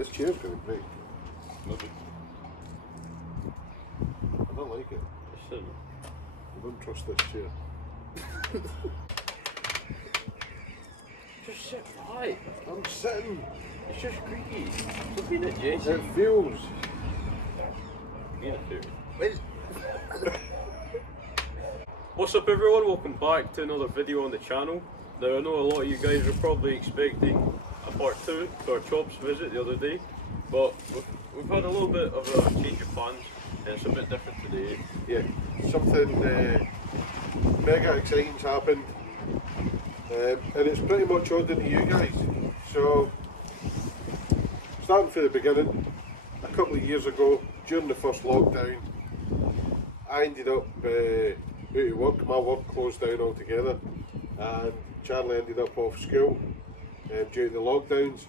This chair's going to break. Maybe. I don't like it. It's in. I don't trust this chair. Just sit right. I'm sitting. It's just creaky. It's been a Jesse. It feels. Being a fairy. What's up everyone, welcome back to another video on the channel. Now I know a lot of you guys are probably expecting a part 2 to our Chops visit the other day, but we've had a little bit of a change of plans and it's a bit different today. Yeah, something mega exciting's happened, and it's pretty much owed to you guys. So, starting from the beginning, a couple of years ago, during the first lockdown, I ended up out of work. My work closed down altogether, and Charlie ended up off school due to the lockdowns.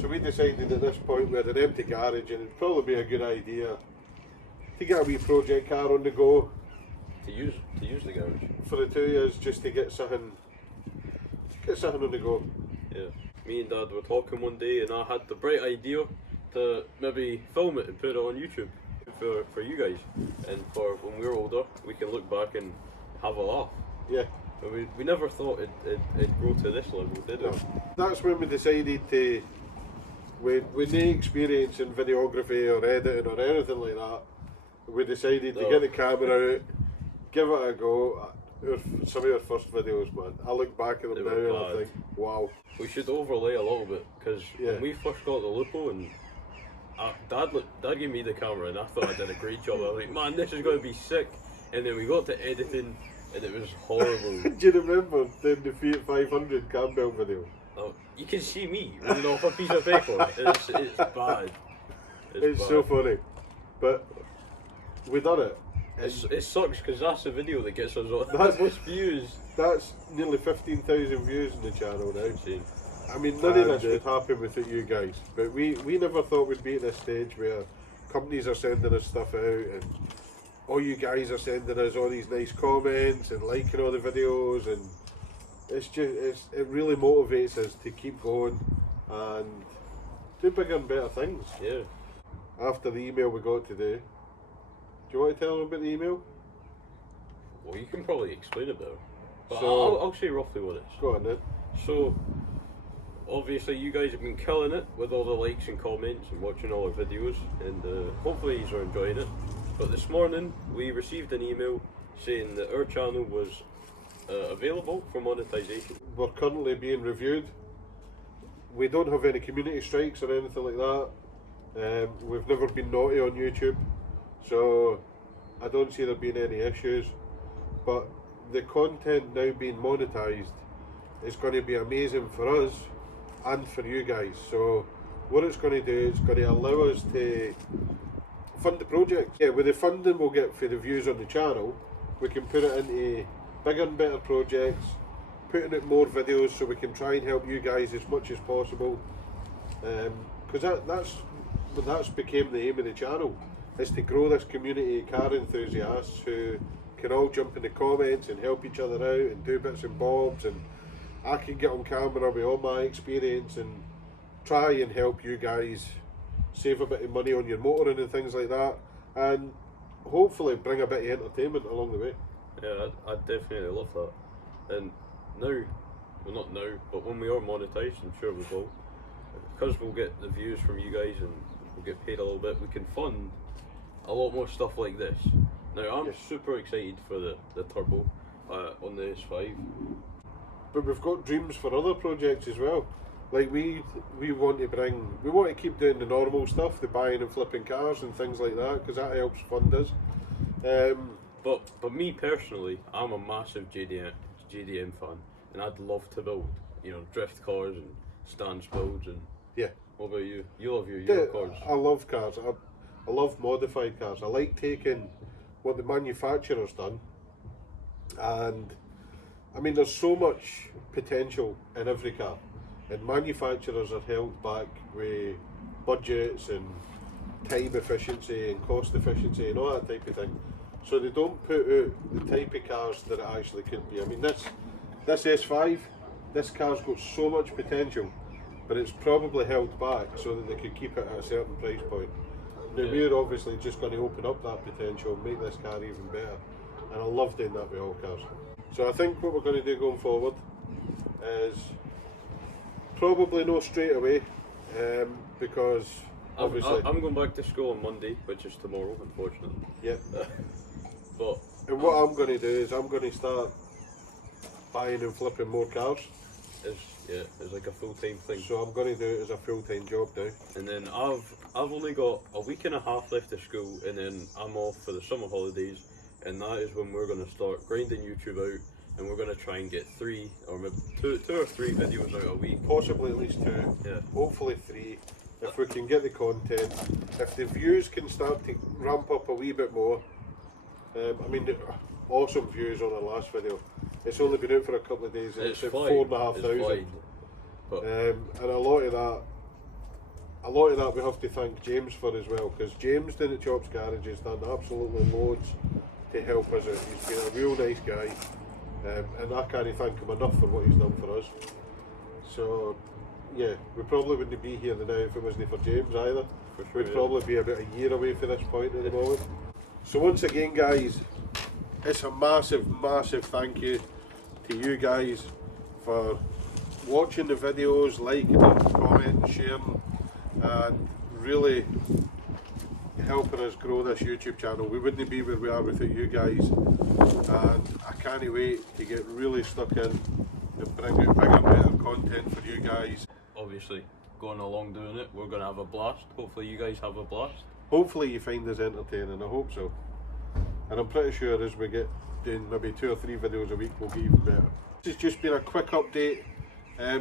So we decided at this point we had an empty garage and it'd probably be a good idea to get a wee project car on the go. To use the garage. For the 2 years, just to get something on the go. Yeah. Me and Dad were talking one day and I had the bright idea to maybe film it and put it on YouTube for you guys. And for when we're older, we can look back and have a laugh. Yeah. But we never thought it'd grow to this level, did it? That's when we decided to, with no experience in videography or editing or anything like that, we decided to get the camera out, give it a go. Some of our first videos, man, I look back at them now and I think, wow. We should overlay a little bit, because when we first got the Lupo and Dad gave me the camera and I thought I did a great job. I was like, man, this is going to be sick. And then we got to editing and it was horrible. Do you remember the Fiat 500 Campbell video? Oh, you can see me running off a piece of paper. It's bad. It's bad. so funny. But we done it. It sucks because that's the video that gets us all the most views. That's nearly 15,000 views on the channel now. Insane. I mean, none of this would happen without you guys. But we never thought we'd be at this stage where companies are sending us stuff out and all you guys are sending us all these nice comments and liking all the videos, and it really motivates us to keep going and do bigger and better things. Yeah. After the email we got today, do you want to tell them about the email? Well, you can probably explain it better. But So, I'll say roughly what it is. go on then. So, obviously you guys have been killing it with all the likes and comments and watching all our videos, and hopefully you are enjoying it. But this morning we received an email saying that our channel was available for monetization. We're currently being reviewed. We don't have any community strikes or anything like that. We've never been naughty on YouTube, so I don't see there being any issues. But the content now being monetized is going to be amazing for us and for you guys. So what it's going to do, it's going to allow us to fund the project. Yeah, with the funding we'll get for the views on the channel, we can put it into bigger and better projects, putting out more videos so we can try and help you guys as much as possible. Because that's became the aim of the channel, is to grow this community of car enthusiasts who can all jump in the comments and help each other out and do bits and bobs, and I can get on camera with all my experience and try and help you guys save a bit of money on your motoring and things like that, and hopefully bring a bit of entertainment along the way. Yeah, I definitely love that. And now, well not now, but when we are monetized, I'm sure we will, because we'll get the views from you guys and we'll get paid a little bit, we can fund a lot more stuff like this. Now I'm super excited for the turbo on the S5. But we've got dreams for other projects as well. Like we want to keep doing the normal stuff, the buying and flipping cars and things like that, because that helps fund us. But me personally, I'm a massive JDM fan, and I'd love to build, drift cars and stance builds. And yeah. What about you? You love your cars. I love cars. I love modified cars. I like taking what the manufacturer's done, and I mean, there's so much potential in every car, and manufacturers are held back with budgets and time efficiency and cost efficiency and all that type of thing. So they don't put out the type of cars that it actually could be. I mean, this S5, this car's got so much potential, but it's probably held back so that they could keep it at a certain price point. Now we're obviously just going to open up that potential, make this car even better, and I love doing that with all cars. So I think what we're going to do going forward is probably no straight away, because obviously I'm going back to school on Monday, which is tomorrow, unfortunately. yeah. But And what I'm going to do is I'm going to start buying and flipping more cars. it's like a full-time thing. So I'm going to do it as a full-time job now. And then I've only got a week and a half left of school, and then I'm off for the summer holidays, and that is when we're going to start grinding YouTube out, and we're going to try and get 3 or maybe two or three videos out a week. Possibly at least 2, Yeah. hopefully 3, if we can get the content. If the views can start to ramp up a wee bit more. I mean, awesome views on our last video. It's only been out for a couple of days, and it's at fine. 4,500. It's fine. But And a lot of that we have to thank James for as well, because James down at Chops Garge has done absolutely loads to help us out. He's been a real nice guy, and I can't thank him enough for what he's done for us. So yeah, we probably wouldn't be here now if it wasn't for James either. For sure, We'd probably be about a year away from this point at the moment. So once again guys, it's a massive thank you to you guys for watching the videos, liking them, commenting, sharing, and really helping us grow this YouTube channel. We wouldn't be where we are without you guys, and I can't wait to get really stuck in and bring out bigger and better content for you guys. obviously, going along doing it, we're going to have a blast. Hopefully you guys have a blast. Hopefully you find us entertaining, I hope so. And I'm pretty sure as we get doing maybe 2 or 3 videos a week, we'll be even better. This has just been a quick update,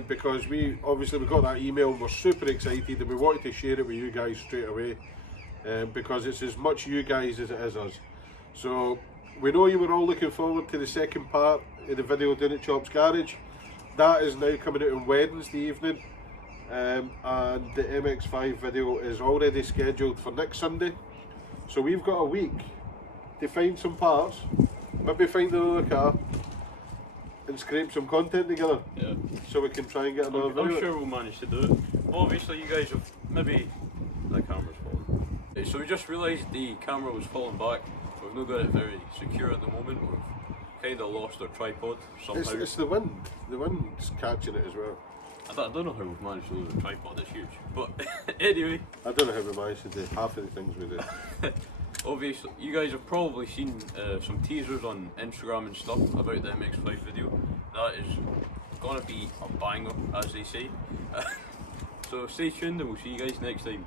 because we got that email and we're super excited, and we wanted to share it with you guys straight away, because it's as much you guys as it is us. So we know you were all looking forward to the second part of the video down at Chops Garge. That is now coming out on Wednesday evening, and the MX-5 video is already scheduled for next Sunday. So we've got a week to find some parts, maybe find another car, and scrape some content together. Yeah. So we can try and get another video. I'm sure we'll manage to do it. Obviously you guys have maybe... the camera's falling. So we just realised the camera was falling back. We've not got it very secure at the moment. We've kind of lost our tripod somehow. It's the wind. The wind's catching it as well. I don't know how we've managed to lose a tripod, it's huge. But anyway, I don't know how we managed to do half of the things we did. obviously you guys have probably seen some teasers on Instagram and stuff about the MX-5 video. That is gonna be a banger, as they say. So stay tuned and we'll see you guys next time.